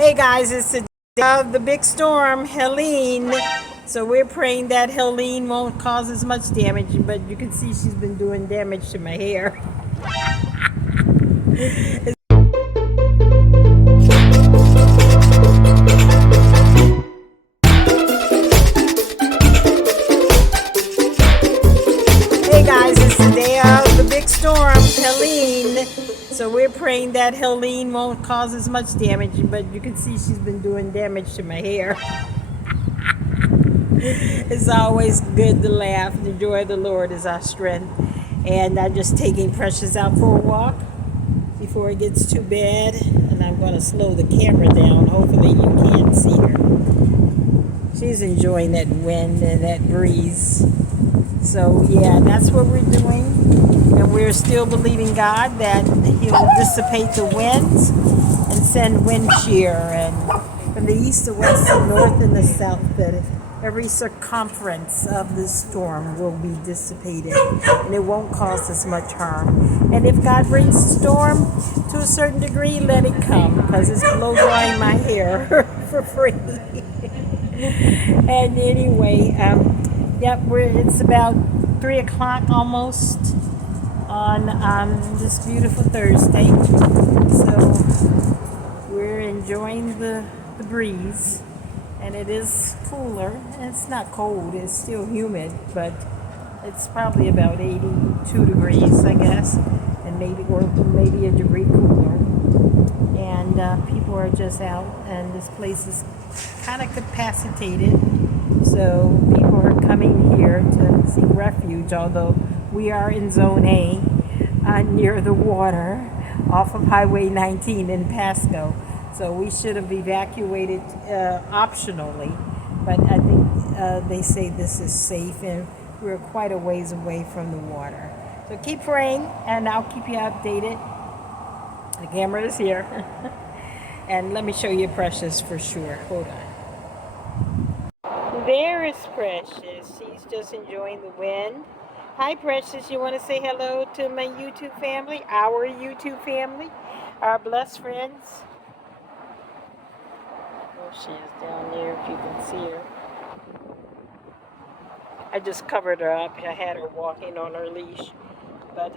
Hey guys, it's the day of the big storm, Helene. So we're praying that Helene won't cause as much damage, but you can see she's been doing damage to my hair. Hey guys, it's the day of the big storm, Helene. So we're praying that Helene won't cause as much damage, but you can see she's been doing damage to my hair. It's always good to laugh. The joy of the Lord is our strength. And I'm just taking Precious out for a walk before it gets too bad. And I'm going to slow the camera down. Hopefully you can't see her. She's enjoying that wind and that breeze. So yeah, that's what we're doing. And we're still believing God that He'll dissipate the winds and send wind shear and from the east, the west, the north, and the south, that every circumference of the storm will be dissipated and it won't cause us much harm. And if God brings a storm to a certain degree, let it come, because it's blow drying my hair for free. And anyway, yep, it's about 3 o'clock almost on this beautiful Thursday. So we're enjoying the breeze, and it is cooler. It's not cold, it's still humid, but it's probably about 82 degrees, I guess, and maybe a degree cooler. And people are just out, and this place is kind of capacitated, so people are coming here to seek refuge, although we are in Zone A, near the water, off of Highway 19 in Pasco. So we should have evacuated optionally, but I think they say this is safe, and we're quite a ways away from the water. So keep praying, and I'll keep you updated. The camera is here. And let me show you Precious for sure. Hold on. There is Precious. She's just enjoying the wind. Hi Precious, you want to say hello to my YouTube family, our YouTube family, our blessed friends? Oh, she is down there, if you can see her. I just covered her up. I had her walking on her leash. But